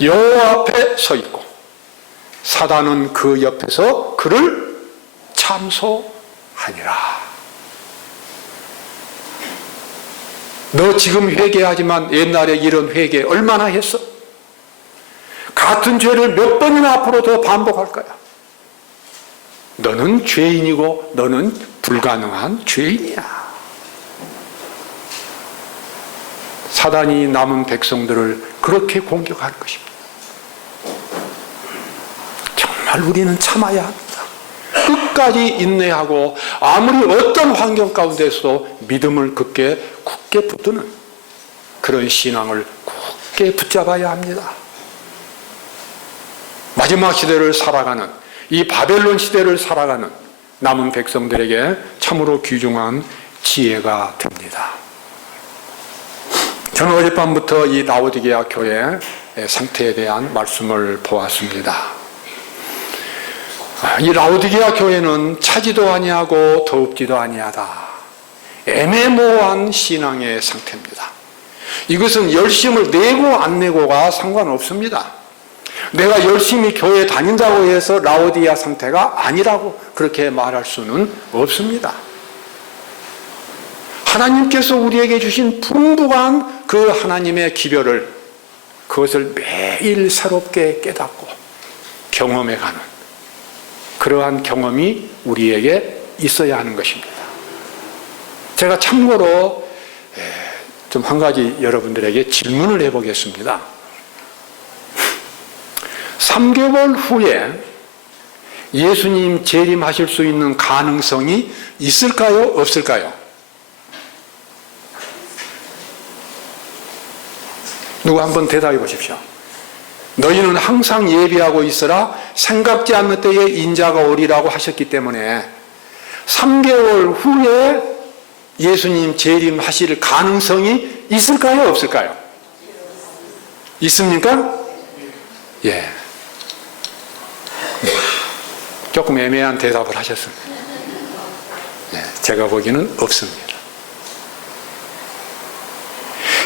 여호와 앞에 서 있고 사단은 그 옆에서 그를 참소하니라. 너 지금 회개하지만 옛날에 이런 회개 얼마나 했어? 같은 죄를 몇 번이나 앞으로 더 반복할 거야. 너는 죄인이고 너는 불가능한 죄인이야. 사단이 남은 백성들을 그렇게 공격할 것입니다. 정말 우리는 참아야 합니다. 끝까지 인내하고 아무리 어떤 환경 가운데서도 믿음을 굳게 붙드는 그런 신앙을 굳게 붙잡아야 합니다. 마지막 시대를 살아가는, 이 바벨론 시대를 살아가는 남은 백성들에게 참으로 귀중한 지혜가 됩니다. 저는 어젯밤부터 이 라오디게아 교회의 상태에 대한 말씀을 보았습니다. 이 라오디게아 교회는 차지도 아니하고 더웁지도 아니하다. 애매모호한 신앙의 상태입니다. 이것은 열심을 내고 안 내고가 상관없습니다. 내가 열심히 교회 다닌다고 해서 라오디게아 상태가 아니라고 그렇게 말할 수는 없습니다. 하나님께서 우리에게 주신 풍부한 그 하나님의 기별을, 그것을 매일 새롭게 깨닫고 경험해가는 그러한 경험이 우리에게 있어야 하는 것입니다. 제가 참고로 좀 한 가지 여러분들에게 질문을 해보겠습니다. 3개월 후에 예수님 재림하실 수 있는 가능성이 있을까요? 없을까요? 누구 한번 대답해 보십시오. 너희는 항상 예비하고 있으라 생각지 않는 때에 인자가 오리라고 하셨기 때문에 3개월 후에 예수님 재림하실 가능성이 있을까요? 없을까요? 있습니까? 예. 조금 애매한 대답을 하셨습니다. 예, 제가 보기에는 없습니다.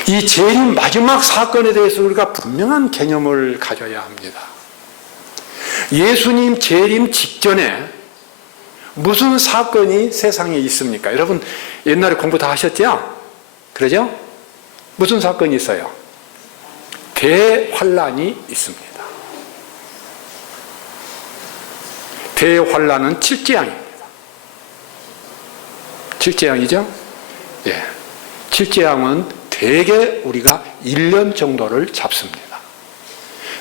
이 재림 마지막 사건에 대해서 우리가 분명한 개념을 가져야 합니다. 예수님 재림 직전에 무슨 사건이 세상에 있습니까? 여러분 옛날에 공부 다 하셨죠? 그러죠? 무슨 사건이 있어요? 대환란이 있습니다. 대환란은 칠재앙입니다. 칠재앙이죠? 예. 칠재앙은 대개 우리가 1년 정도를 잡습니다.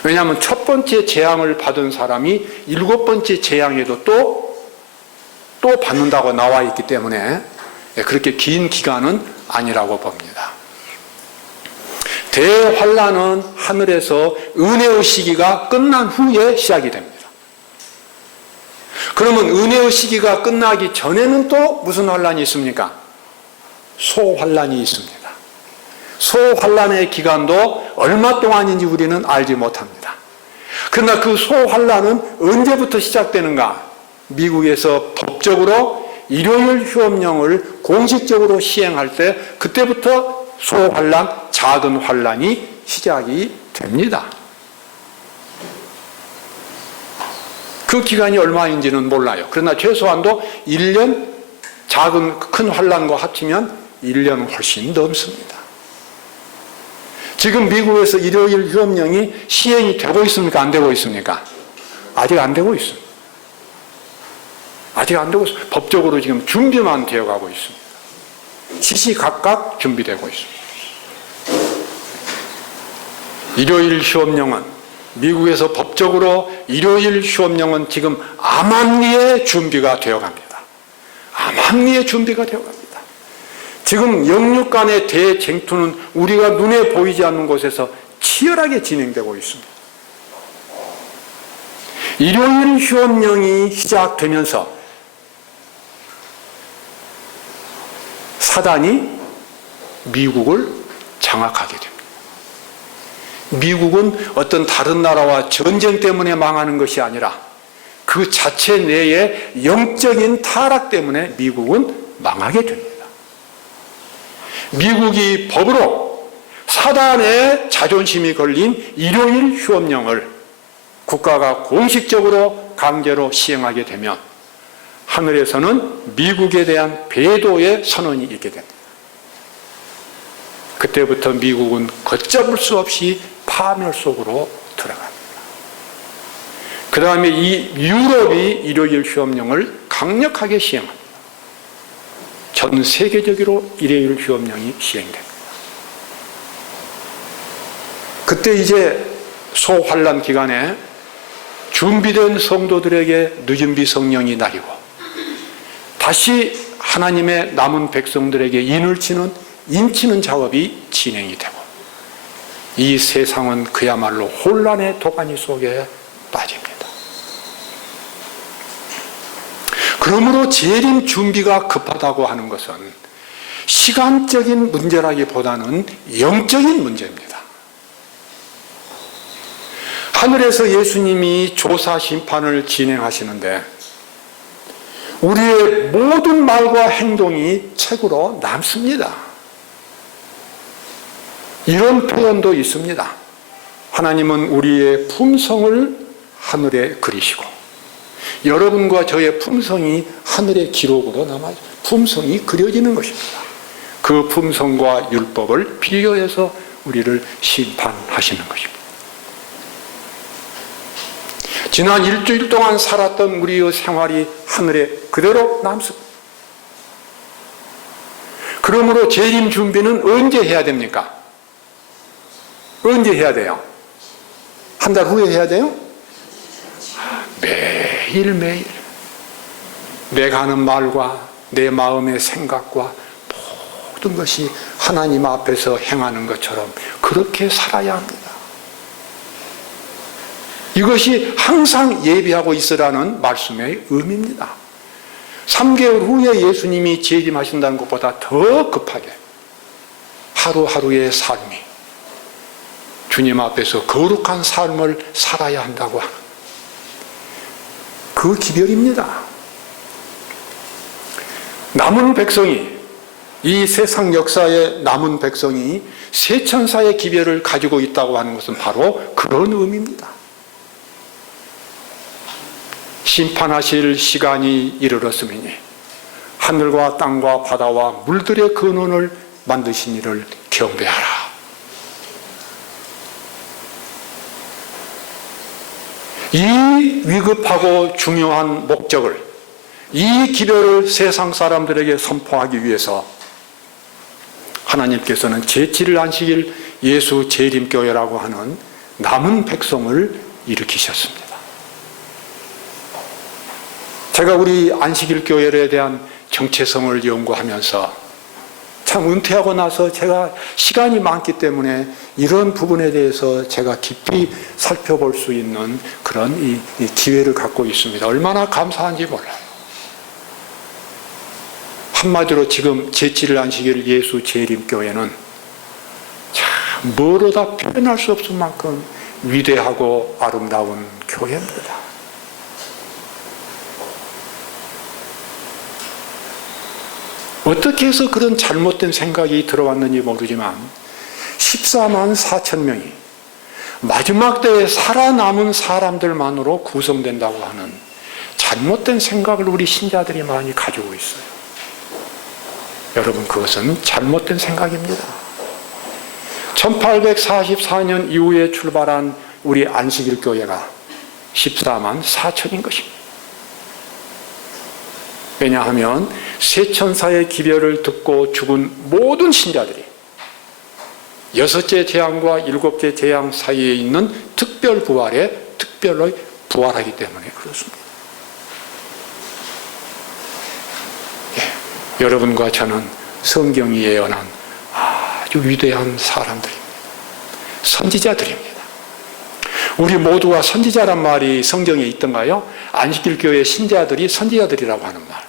왜냐하면 첫 번째 재앙을 받은 사람이 7번째 재앙에도 또 받는다고 나와 있기 때문에 그렇게 긴 기간은 아니라고 봅니다. 대환란은 하늘에서 은혜의 시기가 끝난 후에 시작이 됩니다. 그러면 은혜의 시기가 끝나기 전에는 또 무슨 환란이 있습니까? 소환란이 있습니다. 소환란의 기간도 얼마 동안인지 우리는 알지 못합니다. 그러나 그 소환란은 언제부터 시작되는가? 미국에서 법적으로 일요일 휴업령을 공식적으로 시행할 때 그때부터 소환란, 작은 환란이 시작이 됩니다. 그 기간이 얼마인지는 몰라요. 그러나 최소한도 1년, 큰 환란과 합치면 1년 훨씬 넘습니다. 지금 미국에서 일요일 휴업령이 시행이 되고 있습니까? 안 되고 있습니까? 아직 안 되고 있습니다. 아직 안 되고 있습니다. 법적으로 지금 준비만 되어가고 있습니다. 시시각각 준비되고 있습니다. 일요일 휴업령은 미국에서 법적으로 일요일 휴업령은 지금 암암리에 준비가 되어갑니다. 암암리에 준비가 되어갑니다. 지금 영육 간의 대쟁투는 우리가 눈에 보이지 않는 곳에서 치열하게 진행되고 있습니다. 일요일 휴업령이 시작되면서 사단이 미국을 장악하게 됩니다. 미국은 어떤 다른 나라와 전쟁 때문에 망하는 것이 아니라 그 자체 내에 영적인 타락 때문에 미국은 망하게 됩니다. 미국이 법으로 사단의 자존심이 걸린 일요일 휴업령을 국가가 공식적으로 강제로 시행하게 되면 하늘에서는 미국에 대한 배도의 선언이 있게 됩니다. 그때부터 미국은 걷잡을 수 없이 파멸 속으로 들어갑니다. 그 다음에 이 유럽이 일요일 휴업령을 강력하게 시행합니다. 전 세계적으로 일요일 휴업령이 시행됩니다. 그때 이제 소환란 기간에 준비된 성도들에게 늦은비 성령이 내리고 다시 하나님의 남은 백성들에게 인을 치는 작업이 진행이 되고 이 세상은 그야말로 혼란의 도가니 속에 빠집니다. 그러므로 재림 준비가 급하다고 하는 것은 시간적인 문제라기보다는 영적인 문제입니다. 하늘에서 예수님이 조사 심판을 진행하시는데 우리의 모든 말과 행동이 책으로 남습니다. 이런 표현도 있습니다. 하나님은 우리의 품성을 하늘에 그리시고 여러분과 저의 품성이 하늘의 기록으로 남아요. 품성이 그려지는 것입니다. 그 품성과 율법을 비교해서 우리를 심판하시는 것입니다. 지난 일주일 동안 살았던 우리의 생활이 하늘에 그대로 남습니다. 그러므로 재림 준비는 언제 해야 됩니까? 언제 해야 돼요? 한 달 후에 해야 돼요? 매일매일 내가 하는 말과 내 마음의 생각과 모든 것이 하나님 앞에서 행하는 것처럼 그렇게 살아야 합니다. 이것이 항상 예비하고 있으라는 말씀의 의미입니다. 3개월 후에 예수님이 재림하신다는 것보다 더 급하게 하루하루의 삶이 주님 앞에서 거룩한 삶을 살아야 한다고 하는 그 기별입니다. 남은 백성이, 이 세상 역사의 남은 백성이 세천사의 기별을 가지고 있다고 하는 것은 바로 그런 의미입니다. 심판하실 시간이 이르렀으니 하늘과 땅과 바다와 물들의 근원을 만드신 이를 경배하라. 이 위급하고 중요한 목적을, 이 기별을 세상 사람들에게 선포하기 위해서 하나님께서는 제7일 안식일 예수 재림교회라고 하는 남은 백성을 일으키셨습니다. 제가 우리 안식일 교회에 대한 정체성을 연구하면서 참 은퇴하고 나서 제가 시간이 많기 때문에 이런 부분에 대해서 제가 깊이 살펴볼 수 있는 그런 이 기회를 갖고 있습니다. 얼마나 감사한지 몰라요. 한마디로 지금 제7일 안식일 예수 재림교회는 참 뭐로다 표현할 수 없을 만큼 위대하고 아름다운 교회입니다. 어떻게 해서 그런 잘못된 생각이 들어왔는지 모르지만 14만 4천 명이 마지막 때에 살아남은 사람들만으로 구성된다고 하는 잘못된 생각을 우리 신자들이 많이 가지고 있어요. 여러분, 그것은 잘못된 생각입니다. 1844년 이후에 출발한 우리 안식일 교회가 14만 4천인 것입니다. 왜냐하면 세천사의 기별을 듣고 죽은 모든 신자들이 6째 재앙과 7째 재앙 사이에 있는 특별 부활에 특별히 부활하기 때문에 그렇습니다. 예, 여러분과 저는 성경이 예언한 아주 위대한 사람들입니다. 선지자들입니다. 우리 모두가 선지자란 말이 성경에 있던가요? 안식일 교회 신자들이 선지자들이라고 하는 말,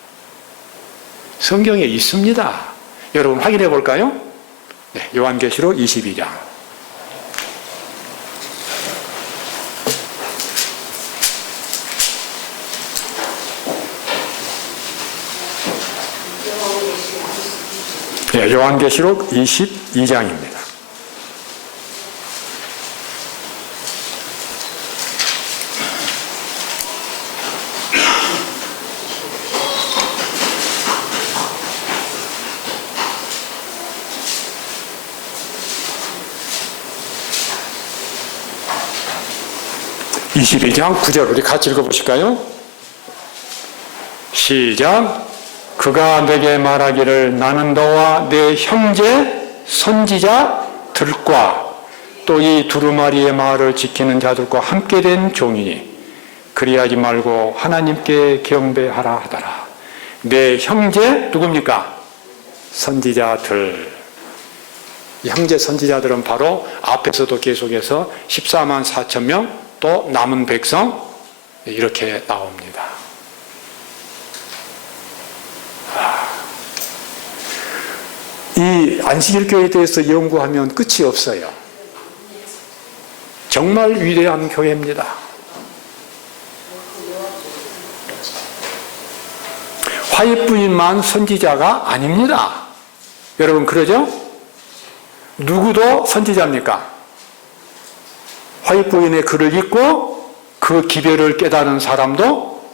성경에 있습니다. 여러분 확인해 볼까요? 네, 요한계시록 22장. 네, 요한계시록 22장입니다. 22장 9절 우리 같이 읽어보실까요? 시작. 그가 내게 말하기를 나는 너와 내 형제 선지자들과 또 이 두루마리의 말을 지키는 자들과 함께 된 종이니 그리하지 말고 하나님께 경배하라 하더라. 내 형제 누굽니까? 선지자들. 이 형제 선지자들은 바로 앞에서도 계속해서 14만 4천 명 또 남은 백성 이렇게 나옵니다. 이 안식일교회에 대해서 연구하면 끝이 없어요. 정말 위대한 교회입니다. 화입부인만 선지자가 아닙니다. 여러분 그러죠? 누구도 선지자입니까? 화입부인의 글을 읽고 그 기별을 깨달은 사람도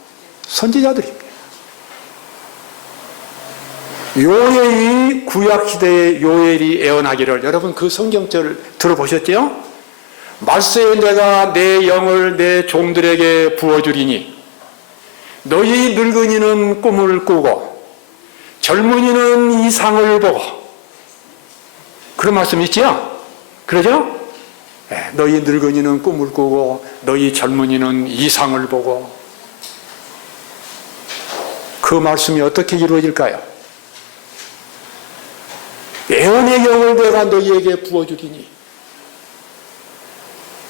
선지자들입니다. 요엘이 구약시대의 요엘이 예언하기를 여러분 그 성경절 들어보셨죠? 말세에 내가 내 영을 내 종들에게 부어주리니 너희 늙은이는 꿈을 꾸고 젊은이는 이상을 보고 그런 말씀 있지요? 그러죠? 네, 너희 늙은이는 꿈을 꾸고 너희 젊은이는 이상을 보고 그 말씀이 어떻게 이루어질까요? 예언의 영을 내가 너희에게 부어주리니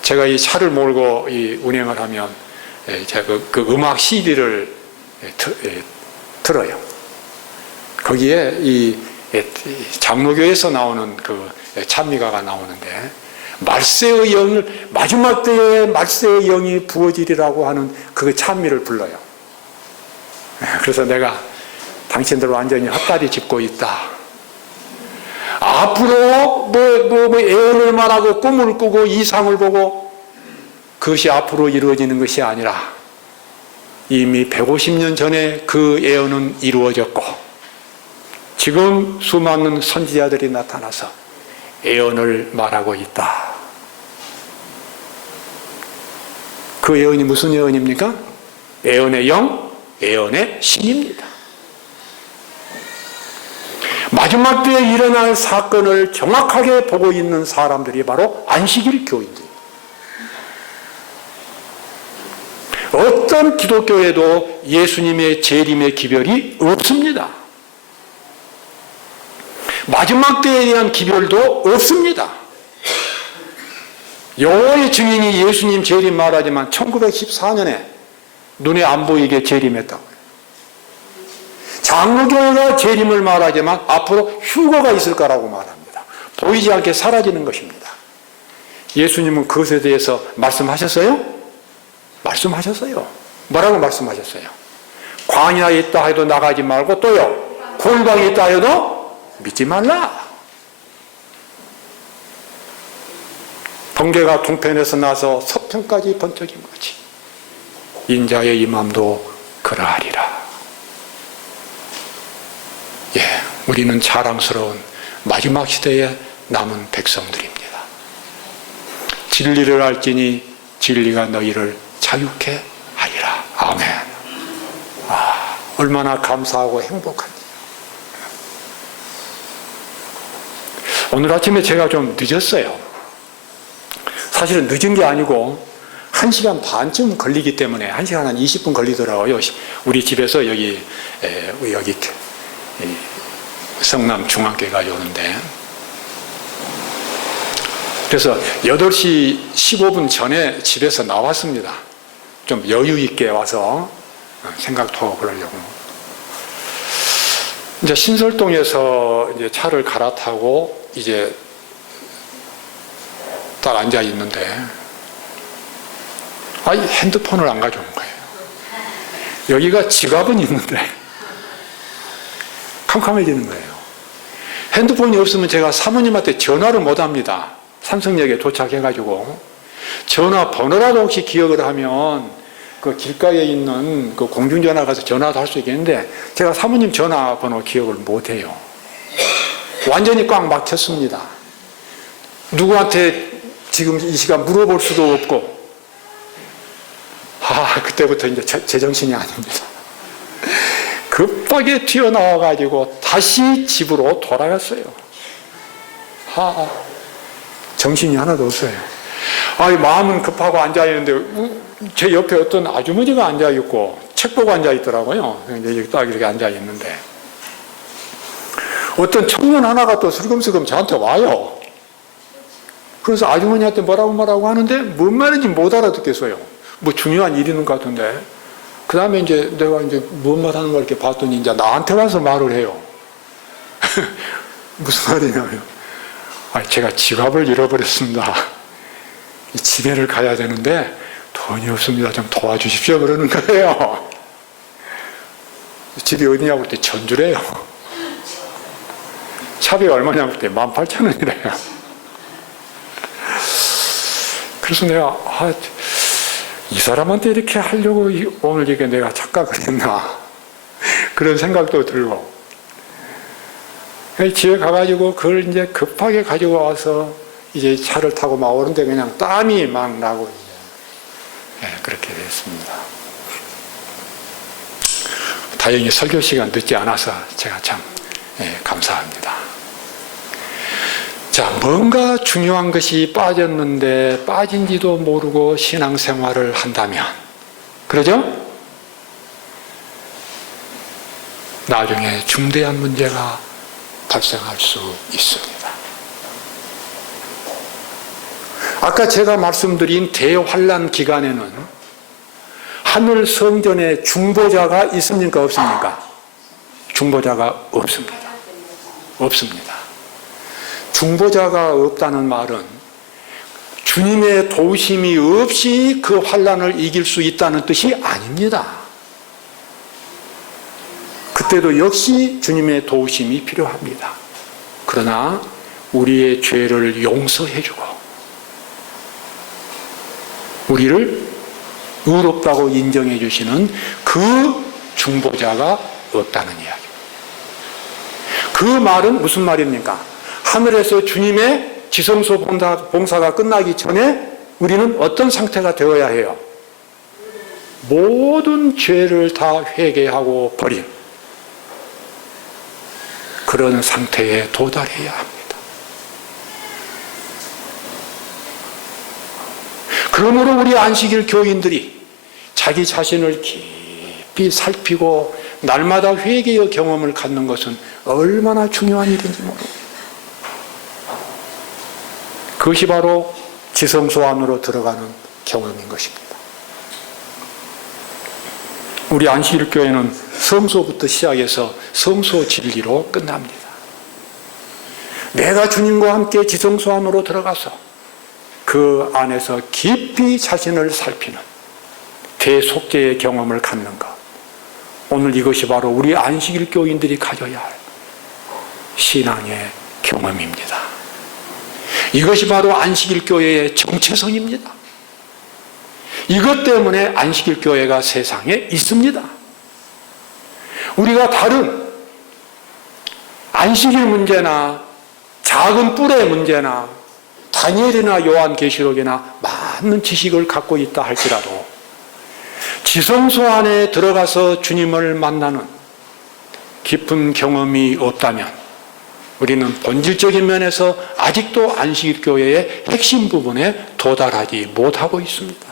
제가 이 차를 몰고 이 운행을 하면 제가 그 음악 CD를 틀어요. 거기에 이 장로교에서 나오는 그 찬미가가 나오는데 말세의 영을 마지막 때에 말세의 영이 부어지리라고 하는 그 찬미를 불러요. 그래서 내가 당신들 완전히 헛다리 짚고 있다. 앞으로 예언을 말하고 꿈을 꾸고 이상을 보고 그것이 앞으로 이루어지는 것이 아니라 이미 150년 전에 그 예언은 이루어졌고 지금 수많은 선지자들이 나타나서 예언을 말하고 있다. 그 예언이 무슨 예언입니까? 예언의 영, 예언의 신입니다. 마지막 때에 일어날 사건을 정확하게 보고 있는 사람들이 바로 안식일 교인들. 어떤 기독교에도 예수님의 재림의 기별이 없습니다. 마지막 때에 대한 기별도 없습니다. 여호와의 증인이 예수님 재림 말하지만 1914년에 눈에 안 보이게 재림했다고요. 장로교회가 재림을 말하지만 앞으로 휴거가 있을 거라고 말합니다. 보이지 않게 사라지는 것입니다. 예수님은 그것에 대해서 말씀하셨어요? 말씀하셨어요. 뭐라고 말씀하셨어요? 광야에 있다 해도 나가지 말고 또요 골방에 있다 해도 믿지 말라. 번개가 동편에서 나서 서편까지 번쩍인 거지. 인자의 임함도 그러하리라. 예, 우리는 자랑스러운 마지막 시대에 남은 백성들입니다. 진리를 알지니 진리가 너희를 자유케 하리라. 아멘. 얼마나 감사하고 행복한지. 오늘 아침에 제가 좀 늦었어요. 사실은 늦은 게 아니고 1시간 반쯤 걸리기 때문에 1시간 한 20분 걸리더라고요. 우리 집에서 여기 성남 중앙교회가 오는데 그래서 8시 15분 전에 집에서 나왔습니다. 좀 여유 있게 와서 생각도 그러려고. 이제 신설동에서 이제 차를 갈아타고 이제 딱 앉아 있는데 핸드폰을 안 가져온 거예요. 여기가 지갑은 있는데 캄캄해지는 거예요. 핸드폰이 없으면 제가 사모님한테 전화를 못 합니다. 삼성역에 도착해가지고 전화번호라도 혹시 기억을 하면 그 길가에 있는 그 공중전화 가서 전화도 할 수 있겠는데 제가 사모님 전화번호 기억을 못 해요. 완전히 꽉 막혔습니다. 누구한테 지금 이 시간 물어볼 수도 없고 그때부터 이제 제정신이 아닙니다. 급하게 튀어나와가지고 다시 집으로 돌아갔어요. 정신이 하나도 없어요. 마음은 급하고 앉아있는데, 제 옆에 어떤 아주머니가 앉아있고, 책 보고 앉아있더라고요. 여기 딱 이렇게 앉아있는데, 어떤 청년 하나가 또 슬금슬금 저한테 와요. 그래서 아주머니한테 뭐라고 하는데, 뭔 말인지 못 알아듣겠어요. 뭐 중요한 일이 있는 것 같은데. 그 다음에 이제 내가 이제 뭔 말 하는 걸 이렇게 봤더니 이제 나한테 와서 말을 해요. 무슨 말이냐면, 제가 지갑을 잃어버렸습니다. 집에를 가야 되는데 돈이 없습니다. 좀 도와주십시오. 그러는 거예요. 집이 어디냐고 그랬더니 전주래요. 차비 얼마냐고 그랬더니 18,000원이래요. 그래서 내가 이 사람한테 이렇게 하려고 오늘 이게 내가 착각을 했나 그런 생각도 들고, 집에 가가지고 그걸 이제 급하게 가지고 와서 이제 차를 타고 막 오는데 그냥 땀이 막 나고 이제 그렇게 됐습니다. 다행히 설교 시간 늦지 않아서 제가 참 감사합니다. 자, 뭔가 중요한 것이 빠졌는데 빠진지도 모르고 신앙생활을 한다면, 그러죠? 나중에 중대한 문제가 발생할 수 있습니다. 아까 제가 말씀드린 대환란 기간에는 하늘 성전에 중보자가 있습니까? 없습니까? 중보자가 없습니다. 없습니다. 중보자가 없다는 말은 주님의 도우심이 없이 그 환란을 이길 수 있다는 뜻이 아닙니다. 그때도 역시 주님의 도우심이 필요합니다. 그러나 우리의 죄를 용서해주고 우리를 의롭다고 인정해 주시는 그 중보자가 없다는 이야기입니다. 그 말은 무슨 말입니까? 하늘에서 주님의 지성소 봉사가 끝나기 전에 우리는 어떤 상태가 되어야 해요? 모든 죄를 다 회개하고 버린 그런 상태에 도달해야 합니다. 그러므로 우리 안식일 교인들이 자기 자신을 깊이 살피고 날마다 회개의 경험을 갖는 것은 얼마나 중요한 일인지 모릅니다. 그것이 바로 지성소 안으로 들어가는 경험인 것입니다. 우리 안식일 교회는 성소부터 시작해서 성소 진리로 끝납니다. 내가 주님과 함께 지성소 안으로 들어가서 그 안에서 깊이 자신을 살피는 대속죄의 경험을 갖는 것. 오늘 이것이 바로 우리 안식일 교인들이 가져야 할 신앙의 경험입니다. 이것이 바로 안식일 교회의 정체성입니다. 이것 때문에 안식일 교회가 세상에 있습니다. 우리가 다른 안식일 문제나 작은 뿔의 문제나 다니엘이나 요한계시록이나 많은 지식을 갖고 있다 할지라도 지성소 안에 들어가서 주님을 만나는 깊은 경험이 없다면 우리는 본질적인 면에서 아직도 안식일 교회의 핵심 부분에 도달하지 못하고 있습니다.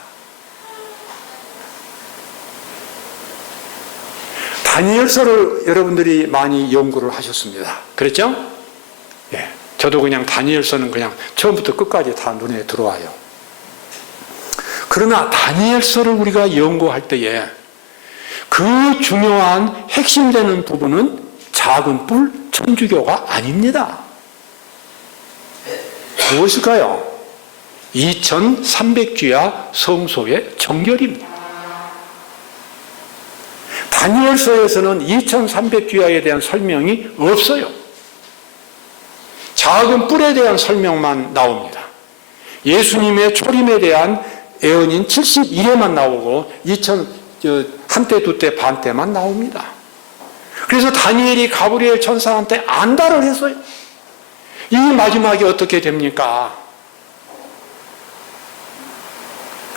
다니엘서를 여러분들이 많이 연구를 하셨습니다. 그랬죠? 예. 저도 그냥 다니엘서는 그냥 처음부터 끝까지 다 눈에 들어와요. 그러나 다니엘서를 우리가 연구할 때에 그 중요한 핵심되는 부분은 작은 뿔 천주교가 아닙니다. 무엇일까요? 2300주야 성소의 정결입니다. 다니엘서에서는 2300주야에 대한 설명이 없어요. 작은 뿔에 대한 설명만 나옵니다. 예수님의 초림에 대한 예언인 71회만 나오고 한때 두때 반때만 나옵니다. 그래서 다니엘이 가브리엘 천사한테 안달을 했어요. 이 마지막이 어떻게 됩니까?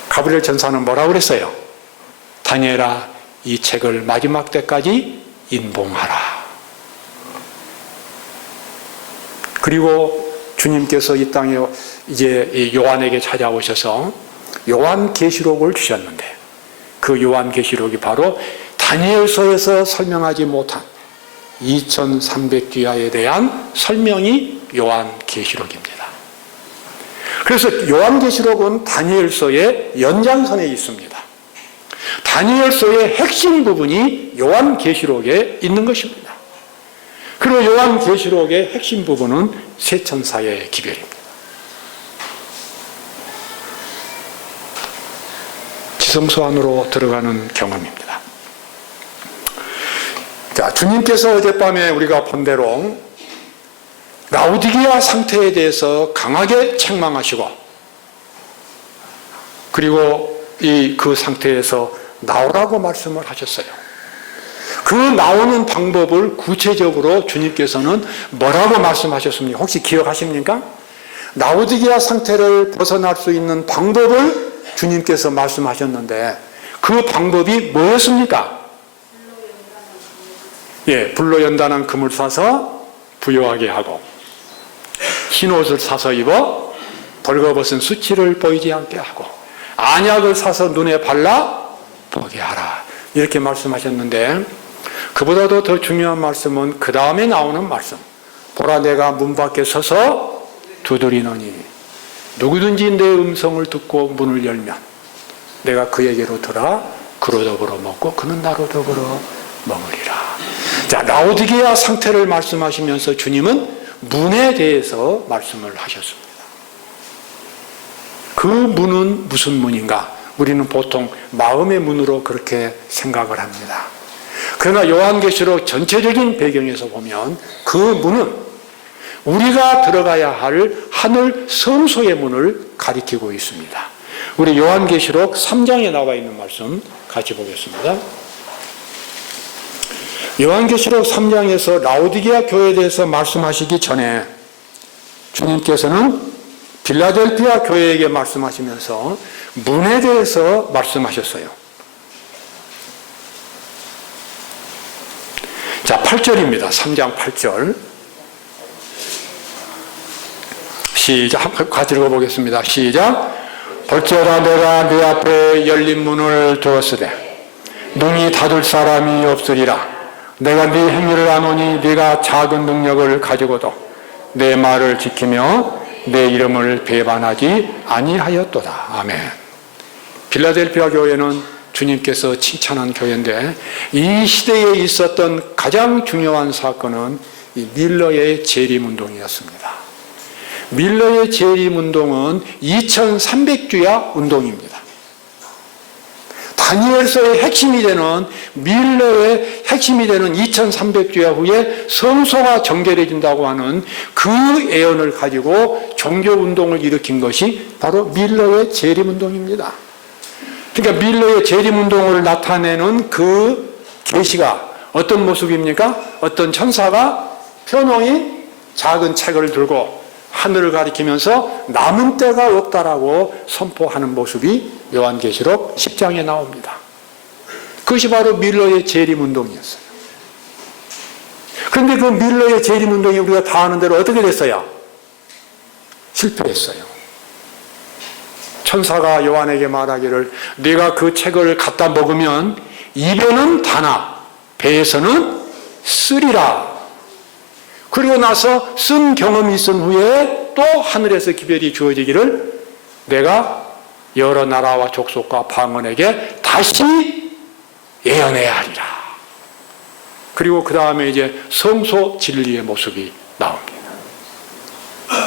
가브리엘 천사는 뭐라고 그랬어요? 다니엘아, 이 책을 마지막 때까지 인봉하라. 그리고 주님께서 이 땅에 이제 요한에게 찾아오셔서 요한계시록을 주셨는데, 그 요한계시록이 바로 다니엘서에서 설명하지 못한 2300주야에 대한 설명이 요한계시록입니다. 그래서 요한계시록은 다니엘서의 연장선에 있습니다. 다니엘서의 핵심 부분이 요한계시록에 있는 것입니다. 그리고 요한계시록의 핵심 부분은 세천사의 기별입니다. 지성소 안으로 들어가는 경험입니다. 자, 주님께서 어젯밤에 우리가 본 대로 라오디게아 상태에 대해서 강하게 책망하시고, 그리고 그 상태에서 나오라고 말씀을 하셨어요. 그 나오는 방법을 구체적으로 주님께서는 뭐라고 말씀하셨습니까? 혹시 기억하십니까? 라오디게아 상태를 벗어날 수 있는 방법을 주님께서 말씀하셨는데, 그 방법이 뭐였습니까? 불로 연단한 금을 사서 부요하게 하고, 흰 옷을 사서 입어 벌거벗은 수치를 보이지 않게 하고, 안약을 사서 눈에 발라 보게 하라. 이렇게 말씀하셨는데, 그보다도 더 중요한 말씀은 그 다음에 나오는 말씀. 보라, 내가 문 밖에 서서 두드리노니 누구든지 내 음성을 듣고 문을 열면 내가 그에게로 들어가 그로 더불어 먹고 그는 나로 더불어 먹으리라. 자, 라오디게아 상태를 말씀하시면서 주님은 문에 대해서 말씀을 하셨습니다. 그 문은 무슨 문인가? 우리는 보통 마음의 문으로 그렇게 생각을 합니다. 그러나 요한계시록 전체적인 배경에서 보면 그 문은 우리가 들어가야 할 하늘 성소의 문을 가리키고 있습니다. 우리 요한계시록 3장에 나와 있는 말씀 같이 보겠습니다. 요한계시록 3장에서 라오디게아 교회에 대해서 말씀하시기 전에 주님께서는 빌라델피아 교회에게 말씀하시면서 문에 대해서 말씀하셨어요. 자, 8절입니다. 3장 8절. 시작. 같이 읽어보겠습니다. 시작. 볼지어다 내가 네 앞에 열린 문을 두었으되 능히 닫을 사람이 없으리라. 내가 네 행위를 아노니 네가 작은 능력을 가지고도 내 말을 지키며 내 이름을 배반하지 아니하였도다. 아멘. 빌라델피아 교회는 주님께서 칭찬한 교회인데, 이 시대에 있었던 가장 중요한 사건은 이 밀러의 재림운동이었습니다. 밀러의 재림운동은 2300주야 운동입니다. 다니엘서의 핵심이 되는, 밀러의 핵심이 되는 2300주야 후에 성소가 정결해진다고 하는 그 예언을 가지고 종교운동을 일으킨 것이 바로 밀러의 재림운동입니다. 그러니까 밀러의 재림운동을 나타내는 그 계시가 어떤 모습입니까? 어떤 천사가 편홍이 작은 책을 들고 하늘을 가리키면서 남은 때가 없다라고 선포하는 모습이 요한계시록 10장에 나옵니다. 그것이 바로 밀러의 재림운동이었어요. 그런데 그 밀러의 재림운동이 우리가 다 아는 대로 어떻게 됐어요? 실패했어요. 천사가 요한에게 말하기를 네가 그 책을 갖다 먹으면 입에는 다나 배에서는 쓰리라. 그리고 나서 쓴 경험이 있은 후에 또 하늘에서 기별이 주어지기를 내가 여러 나라와 족속과 방언에게 다시 예언해야 하리라. 그리고 그 다음에 이제 성소 진리의 모습이 나옵니다.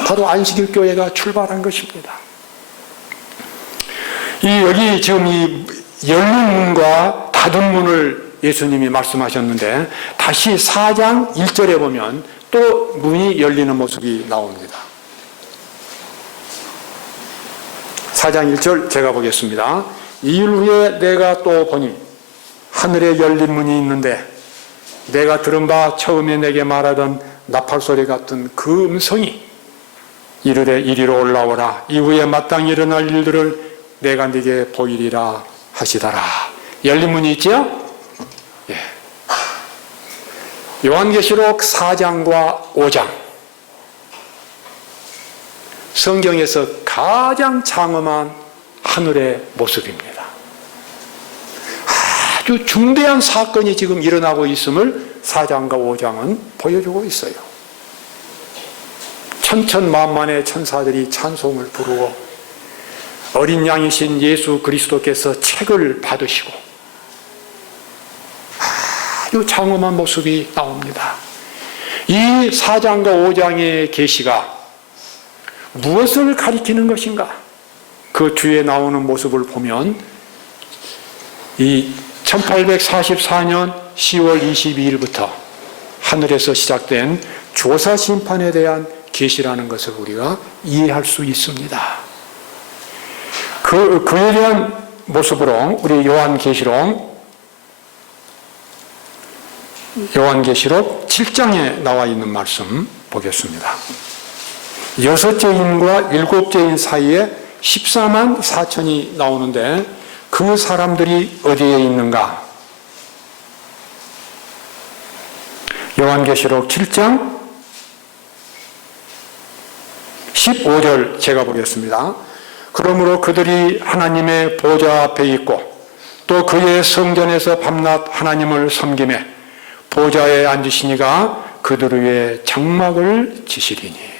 바로 안식일 교회가 출발한 것입니다. 여기 지금 이 열린 문과 닫은 문을 예수님이 말씀하셨는데, 다시 4장 1절에 보면 또 문이 열리는 모습이 나옵니다. 4장 1절 제가 보겠습니다. 이일 후에 내가 또 보니 하늘에 열린 문이 있는데 내가 들은 바 처음에 내게 말하던 나팔소리 같은 그 음성이 이르되 이리로 올라오라. 이후에 마땅히 일어날 일들을 내가 네게 보이리라 하시더라. 열린 문이 있죠? 예. 요한계시록 4장과 5장. 성경에서 가장 장엄한 하늘의 모습입니다. 아주 중대한 사건이 지금 일어나고 있음을 4장과 5장은 보여주고 있어요. 천천만만의 천사들이 찬송을 부르고 어린 양이신 예수 그리스도께서 책을 받으시고 아주 장엄한 모습이 나옵니다. 이 4장과 5장의 계시가 무엇을 가리키는 것인가? 그 뒤에 나오는 모습을 보면 이 1844년 10월 22일부터 하늘에서 시작된 조사 심판에 대한 계시라는 것을 우리가 이해할 수 있습니다. 그에 대한 모습으로 우리 요한계시록 7장에 나와 있는 말씀 보겠습니다. 6째 인과 7째 인 사이에 14만 4천이 나오는데 그 사람들이 어디에 있는가? 요한계시록 7장 15절 제가 보겠습니다. 그러므로 그들이 하나님의 보좌 앞에 있고 또 그의 성전에서 밤낮 하나님을 섬기매 보좌에 앉으시니가 그들 위에 장막을 지시리니.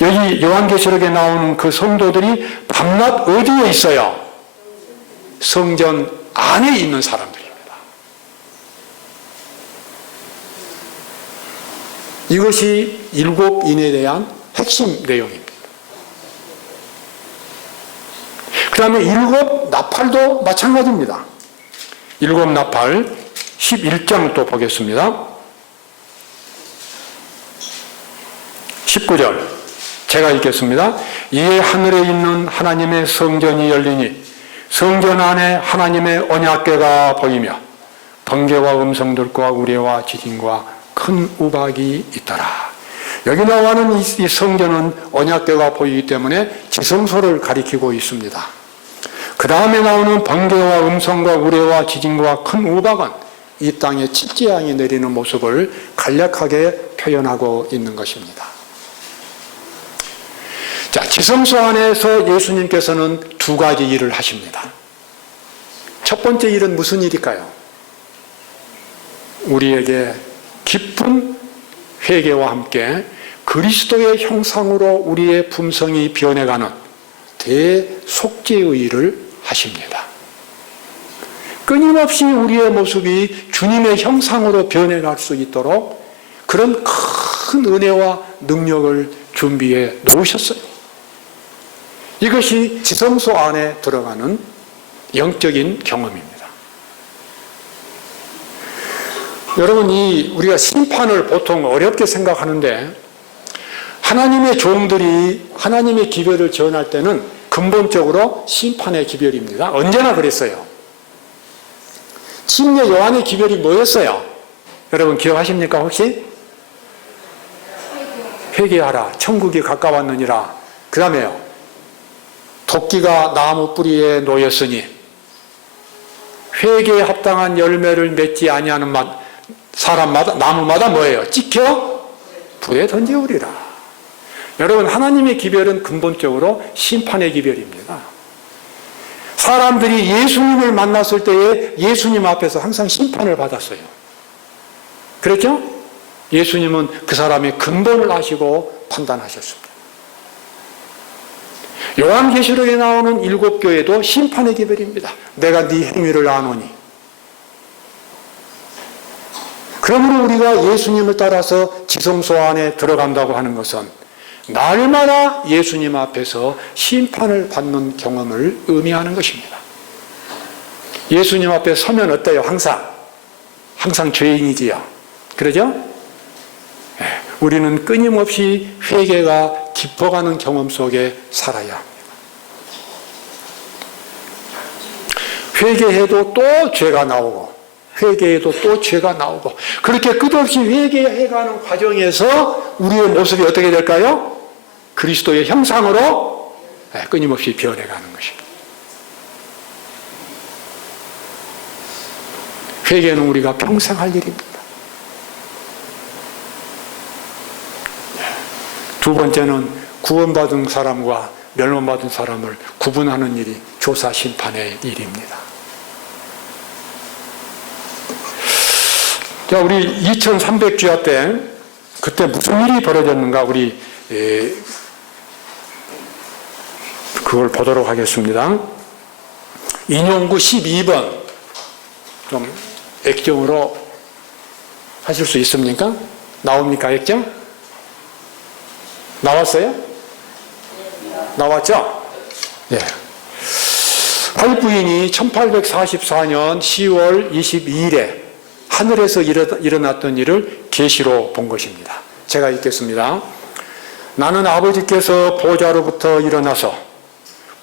여기 요한계시록에 나오는 그 성도들이 밤낮 어디에 있어요? 성전 안에 있는 사람들입니다. 이것이 7인에 대한 핵심 내용입니다. 그 다음에 7 나팔도 마찬가지입니다. 7 나팔 11장 또 보겠습니다. 19절 제가 읽겠습니다. 이에 하늘에 있는 하나님의 성전이 열리니 성전 안에 하나님의 언약궤가 보이며 번개와 음성들과 우레와 지진과 큰 우박이 있더라. 여기 나와는 이 성전은 언약궤가 보이기 때문에 지성소를 가리키고 있습니다. 그 다음에 나오는 번개와 음성과 우레와 지진과 큰 우박은 이 땅에 칠지양이 내리는 모습을 간략하게 표현하고 있는 것입니다. 자, 지성소 안에서 예수님께서는 2가지 일을 하십니다. 첫 번째 일은 무슨 일일까요? 우리에게 깊은 회개와 함께 그리스도의 형상으로 우리의 품성이 변해가는 대속죄의 일을 하십니다. 끊임없이 우리의 모습이 주님의 형상으로 변해갈 수 있도록 그런 큰 은혜와 능력을 준비해 놓으셨어요. 이것이 지성소 안에 들어가는 영적인 경험입니다. 여러분, 우리가 심판을 보통 어렵게 생각하는데 하나님의 종들이 하나님의 기별을 전할 때는 근본적으로 심판의 기별입니다. 언제나 그랬어요. 침례 요한의 기별이 뭐였어요? 여러분 기억하십니까 혹시? 회개하라, 천국이 가까웠느니라. 그 다음에요, 도끼가 나무 뿌리에 놓였으니 회개에 합당한 열매를 맺지 아니하는 사람마다, 나무마다 뭐예요? 찍혀 불에 던져오리라. 여러분, 하나님의 기별은 근본적으로 심판의 기별입니다. 사람들이 예수님을 만났을 때에 예수님 앞에서 항상 심판을 받았어요. 그렇죠? 예수님은 그 사람의 근본을 아시고 판단하셨습니다. 요한계시록에 나오는 7교회도 심판의 기별입니다. 내가 네 행위를 아노니. 그러므로 우리가 예수님을 따라서 지성소 안에 들어간다고 하는 것은 날마다 예수님 앞에서 심판을 받는 경험을 의미하는 것입니다. 예수님 앞에 서면 어때요? 항상 죄인이지요. 그러죠? 우리는 끊임없이 회개가 깊어가는 경험 속에 살아야 합니다. 회개해도 또 죄가 나오고 회개해도 또 죄가 나오고 그렇게 끝없이 회개해가는 과정에서 우리의 모습이 어떻게 될까요? 그리스도의 형상으로 끊임없이 변해가는 것입니다. 회개는 우리가 평생 할 일입니다. 두 번째는 구원받은 사람과 멸망받은 사람을 구분하는 일이 조사 심판의 일입니다. 자, 우리 2300주야 때 그때 무슨 일이 벌어졌는가 우리 그걸 보도록 하겠습니다. 인용구 12번 좀 액정으로 하실 수 있습니까? 나옵니까 액정? 나왔어요? 나왔죠? 네. 활부인이 1844년 10월 22일에 하늘에서 일어났던 일을 계시로 본 것입니다. 제가 읽겠습니다. 나는 아버지께서 보좌로부터 일어나서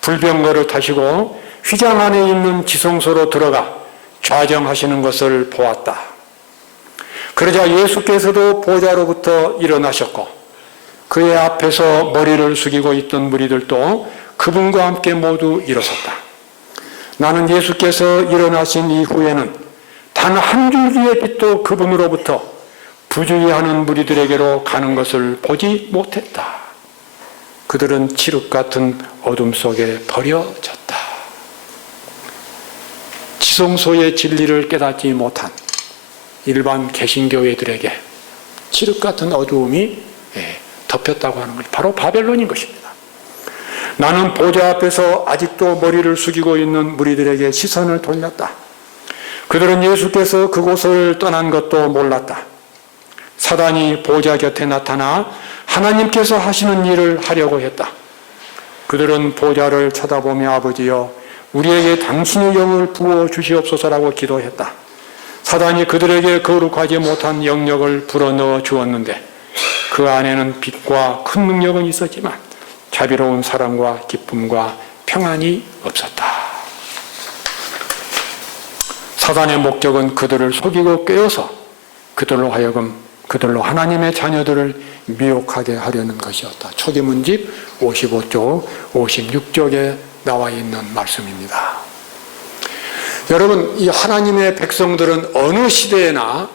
불병거를 타시고 휘장 안에 있는 지성소로 들어가 좌정하시는 것을 보았다. 그러자 예수께서도 보좌로부터 일어나셨고 그의 앞에서 머리를 숙이고 있던 무리들도 그분과 함께 모두 일어섰다. 나는 예수께서 일어나신 이후에는 단 한 줄기의 빛도 그분으로부터 부주의하는 무리들에게로 가는 것을 보지 못했다. 그들은 칠흑 같은 어둠 속에 버려졌다. 지성소의 진리를 깨닫지 못한 일반 개신교회들에게 칠흑 같은 어두움이 덮였다고 하는 것이 바로 바벨론인 것입니다. 나는 보좌 앞에서 아직도 머리를 숙이고 있는 무리들에게 시선을 돌렸다. 그들은 예수께서 그곳을 떠난 것도 몰랐다. 사단이 보좌 곁에 나타나 하나님께서 하시는 일을 하려고 했다. 그들은 보좌를 쳐다보며 아버지여 우리에게 당신의 영을 부어 주시옵소서라고 기도했다. 사단이 그들에게 거룩하지 못한 영역을 불어넣어 주었는데 그 안에는 빛과 큰 능력은 있었지만 자비로운 사랑과 기쁨과 평안이 없었다. 사단의 목적은 그들을 속이고 꿰어서 그들로 하여금 그들로 하나님의 자녀들을 미혹하게 하려는 것이었다. 초기문집 55쪽, 56쪽에 나와 있는 말씀입니다. 여러분, 이 하나님의 백성들은 어느 시대에나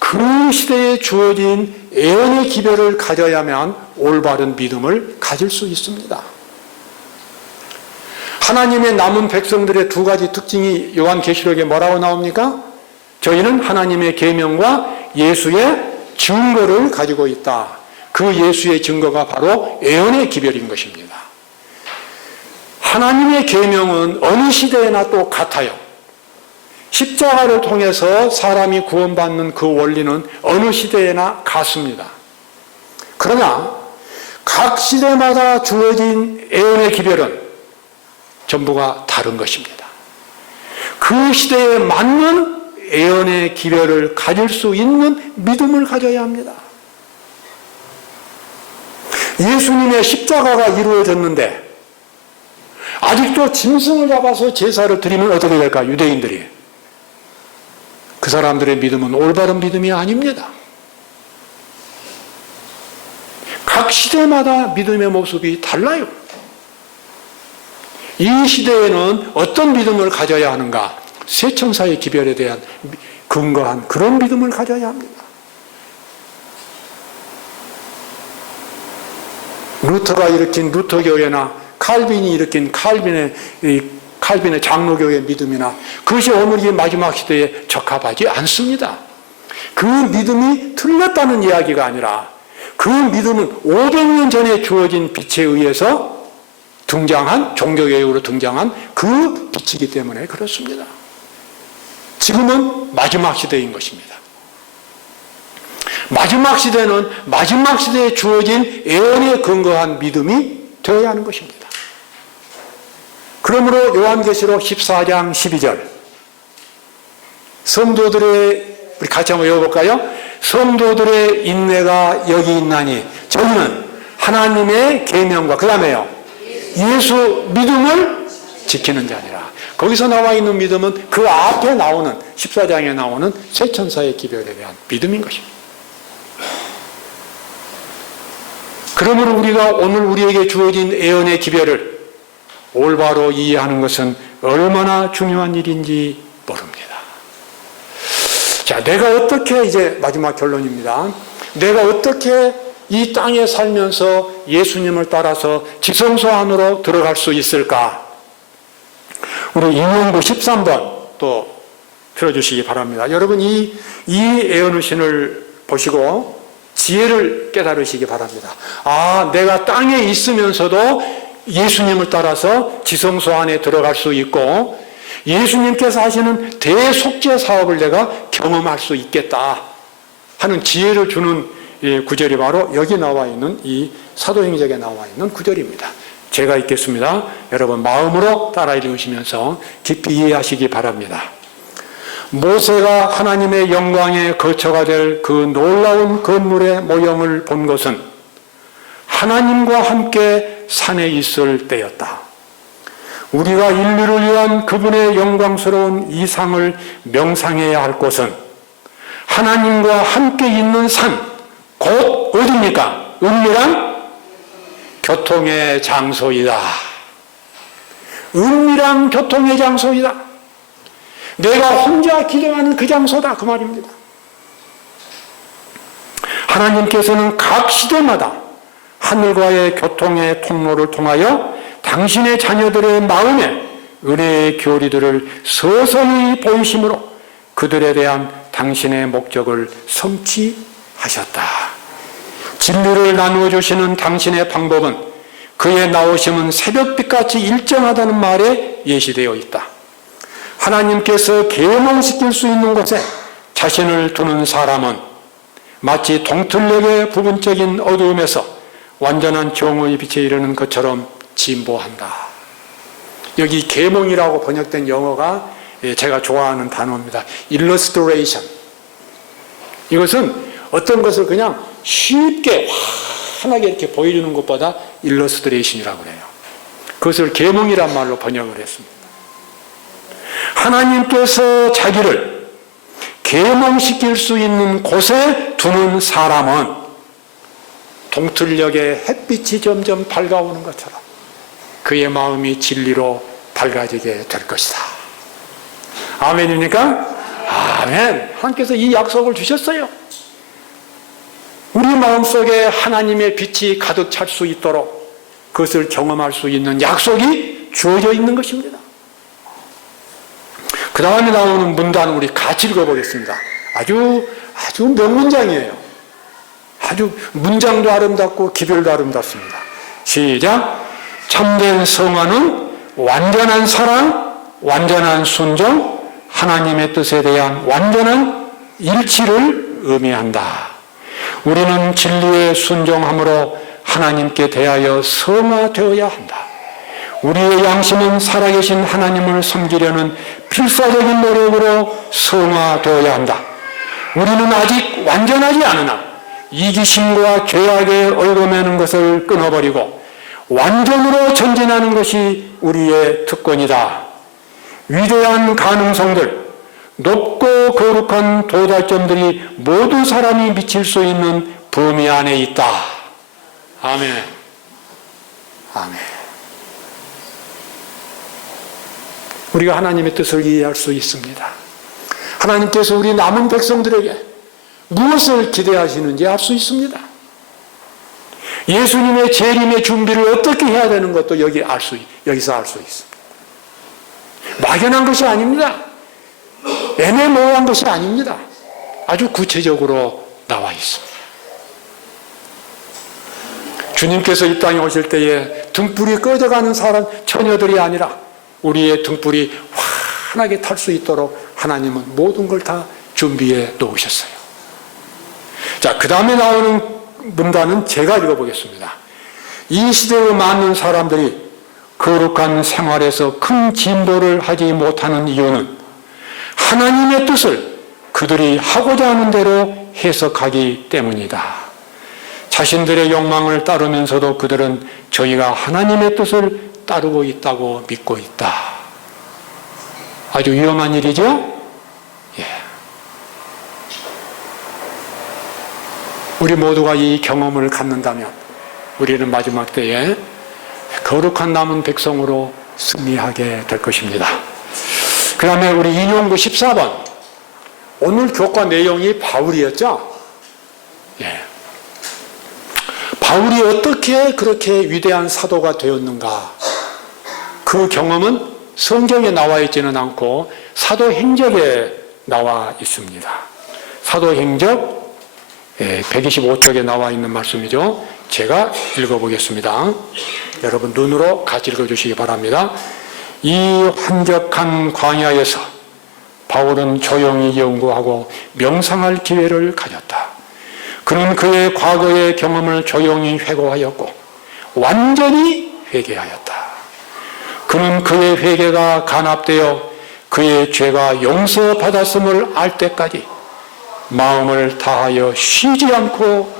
그 시대에 주어진 애언의 기별을 가져야만 올바른 믿음을 가질 수 있습니다. 하나님의 남은 백성들의 두 가지 특징이 요한계시록에 뭐라고 나옵니까? 저희는 하나님의 계명과 예수의 증거를 가지고 있다. 그 예수의 증거가 바로 애언의 기별인 것입니다. 하나님의 계명은 어느 시대에나 또 같아요. 십자가를 통해서 사람이 구원받는 그 원리는 어느 시대에나 같습니다. 그러나 각 시대마다 주어진 애언의 기별은 전부가 다른 것입니다. 그 시대에 맞는 애언의 기별을 가질 수 있는 믿음을 가져야 합니다. 예수님의 십자가가 이루어졌는데 아직도 짐승을 잡아서 제사를 드리면 어떻게 될까? 유대인들이. 그 사람들의 믿음은 올바른 믿음이 아닙니다. 각 시대마다 믿음의 모습이 달라요. 이 시대에는 어떤 믿음을 가져야 하는가? 세천사의 기별에 대한 근거한 그런 믿음을 가져야 합니다. 루터가 일으킨 루터교회나 칼빈이 일으킨 칼빈의 장로교의 믿음이나 그것이 오늘 이 마지막 시대에 적합하지 않습니다. 그 믿음이 틀렸다는 이야기가 아니라 그 믿음은 500년 전에 주어진 빛에 의해서 등장한 종교개혁으로 등장한 그 빛이기 때문에 그렇습니다. 지금은 마지막 시대인 것입니다. 마지막 시대는 마지막 시대에 주어진 애언에 근거한 믿음이 되어야 하는 것입니다. 그러므로 요한계시록 14장 12절 성도들의 우리 같이 한번 읽어볼까요? 성도들의 인내가 여기 있나니 저희는 하나님의 계명과 그 다음에요 예수 믿음을 지키는 자니라. 거기서 나와 있는 믿음은 그 앞에 나오는 14장에 나오는 세천사의 기별에 대한 믿음인 것입니다. 그러므로 우리가 오늘 우리에게 주어진 애언의 기별을 올바로 이해하는 것은 얼마나 중요한 일인지 모릅니다. 자, 내가 어떻게, 이제 마지막 결론입니다. 내가 어떻게 이 땅에 살면서 예수님을 따라서 지성소 안으로 들어갈 수 있을까? 우리 인용구 13번 또 들어주시기 바랍니다. 여러분, 이 애언우신을 보시고 지혜를 깨달으시기 바랍니다. 아, 내가 땅에 있으면서도 예수님을 따라서 지성소 안에 들어갈 수 있고 예수님께서 하시는 대속죄 사업을 내가 경험할 수 있겠다 하는 지혜를 주는 구절이 바로 여기 나와 있는 이 사도행전에 나와 있는 구절입니다. 제가 읽겠습니다. 여러분 마음으로 따라 읽으시면서 깊이 이해하시기 바랍니다. 모세가 하나님의 영광의 거처가 될 그 놀라운 건물의 모형을 본 것은 하나님과 함께 산에 있을 때였다. 우리가 인류를 위한 그분의 영광스러운 이상을 명상해야 할 곳은 하나님과 함께 있는 산, 곧 어디입니까? 은밀한 교통의 장소이다. 은밀한 교통의 장소이다. 내가 혼자 기도하는 그 장소다, 그 말입니다. 하나님께서는 각 시대마다 하늘과의 교통의 통로를 통하여 당신의 자녀들의 마음에 은혜의 교리들을 서서히 보이심으로 그들에 대한 당신의 목적을 성취하셨다. 진리를 나누어 주시는 당신의 방법은 그의 나오심은 새벽빛같이 일정하다는 말에 예시되어 있다. 하나님께서 계몽시킬 수 있는 곳에 자신을 두는 사람은 마치 동틀녘의 부분적인 어두움에서 완전한 정오의 빛에 이르는 것처럼 진보한다. 여기 계몽이라고 번역된 영어가 제가 좋아하는 단어입니다. illustration. 이것은 어떤 것을 그냥 쉽게 환하게 이렇게 보여주는 것보다 illustration이라고 해요. 그것을 계몽이란 말로 번역을 했습니다. 하나님께서 자기를 계몽시킬 수 있는 곳에 두는 사람은 동틀녘에 햇빛이 점점 밝아오는 것처럼 그의 마음이 진리로 밝아지게 될 것이다. 아멘입니까? 아멘. 하나님께서 이 약속을 주셨어요. 우리 마음속에 하나님의 빛이 가득 찰 수 있도록 그것을 경험할 수 있는 약속이 주어져 있는 것입니다. 그 다음에 나오는 문단 우리 같이 읽어보겠습니다. 아주 명문장이에요. 아주 문장도 아름답고 기별도 아름답습니다. 시작. 참된 성화는 완전한 사랑, 완전한 순종, 하나님의 뜻에 대한 완전한 일치를 의미한다. 우리는 진리에 순종함으로 하나님께 대하여 성화되어야 한다. 우리의 양심은 살아계신 하나님을 섬기려는 필사적인 노력으로 성화되어야 한다. 우리는 아직 완전하지 않으나 이기심과 죄악에 얽어매는 것을 끊어버리고 완전으로 전진하는 것이 우리의 특권이다. 위대한 가능성들, 높고 거룩한 도달점들이 모두 사람이 미칠 수 있는 범위 안에 있다. 아멘. 아멘. 우리가 하나님의 뜻을 이해할 수 있습니다. 하나님께서 우리 남은 백성들에게 무엇을 기대하시는지 알 수 있습니다. 예수님의 재림의 준비를 어떻게 해야 되는 것도 여기서 알 수 있습니다. 막연한 것이 아닙니다. 애매모호한 것이 아닙니다. 아주 구체적으로 나와 있습니다. 주님께서 이 땅에 오실 때에 등불이 꺼져가는 사람, 처녀들이 아니라 우리의 등불이 환하게 탈 수 있도록 하나님은 모든 걸 다 준비해 놓으셨어요. 자, 그 다음에 나오는 문단은 제가 읽어보겠습니다. 이 시대에 많은 사람들이 거룩한 생활에서 큰 진보를 하지 못하는 이유는 하나님의 뜻을 그들이 하고자 하는 대로 해석하기 때문이다. 자신들의 욕망을 따르면서도 그들은 저희가 하나님의 뜻을 따르고 있다고 믿고 있다. 아주 위험한 일이죠? 예. 우리 모두가 이 경험을 갖는다면 우리는 마지막 때에 거룩한 남은 백성으로 승리하게 될 것입니다. 그 다음에 우리 인용구 14번 오늘 교과 내용이 바울이었죠? 예. 바울이 어떻게 그렇게 위대한 사도가 되었는가? 그 경험은 성경에 나와 있지는 않고 사도행적에 나와 있습니다. 사도행적 125쪽에 나와 있는 말씀이죠. 제가 읽어보겠습니다. 여러분 눈으로 같이 읽어주시기 바랍니다. 이 한적한 광야에서 바울은 조용히 연구하고 명상할 기회를 가졌다. 그는 그의 과거의 경험을 조용히 회고하였고 완전히 회개하였다. 그는 그의 회개가 간합되어 그의 죄가 용서받았음을 알 때까지 마음을 다하여 쉬지 않고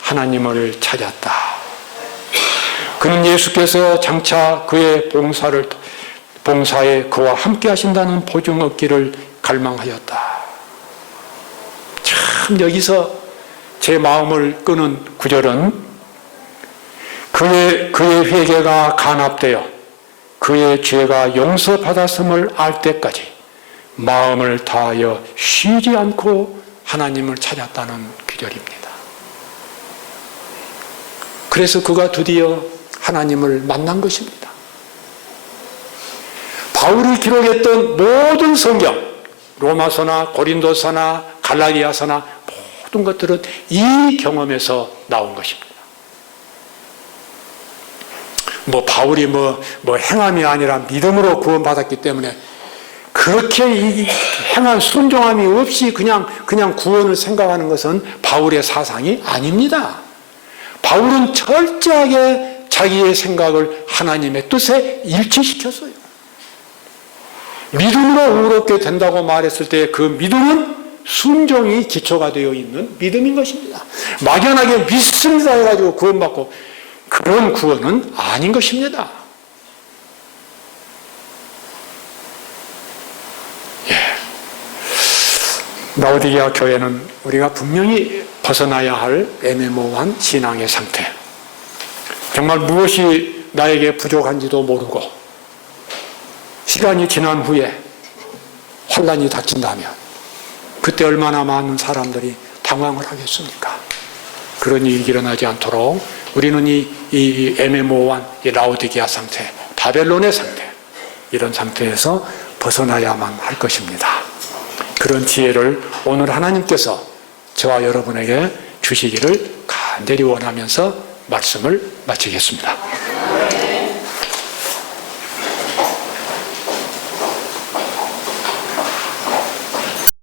하나님을 찾았다. 그는 예수께서 장차 그의 봉사에 그와 함께 하신다는 보증 얻기를 갈망하였다. 참 여기서 제 마음을 끄는 구절은 그의 회개가 간합되어 그의 죄가 용서받았음을 알 때까지 마음을 다하여 쉬지 않고 하나님을 찾았다는 구절입니다. 그래서 그가 드디어 하나님을 만난 것입니다. 바울이 기록했던 모든 성경, 로마서나 고린도서나 갈라디아서나 모든 것들은 이 경험에서 나온 것입니다. 바울이 행함이 아니라 믿음으로 구원받았기 때문에 그렇게 이 행한 순종함이 없이 그냥 구원을 생각하는 것은 바울의 사상이 아닙니다. 바울은 철저하게 자기의 생각을 하나님의 뜻에 일치시켰어요. 믿음으로 의롭게 된다고 말했을 때 그 믿음은 순종이 기초가 되어 있는 믿음인 것입니다. 막연하게 믿습니다 해가지고 구원받고 그런 구원은 아닌 것입니다. 라오디게아 교회는 우리가 분명히 벗어나야 할 애매모호한 신앙의 상태, 정말 무엇이 나에게 부족한지도 모르고 시간이 지난 후에 혼란이 닥친다면 그때 얼마나 많은 사람들이 당황을 하겠습니까? 그런 일이 일어나지 않도록 우리는 이 애매모호한 이 라오디게아 상태, 바벨론의 상태, 이런 상태에서 벗어나야만 할 것입니다. 그런 지혜를 오늘 하나님께서 저와 여러분에게 주시기를 간절히 원하면서 말씀을 마치겠습니다.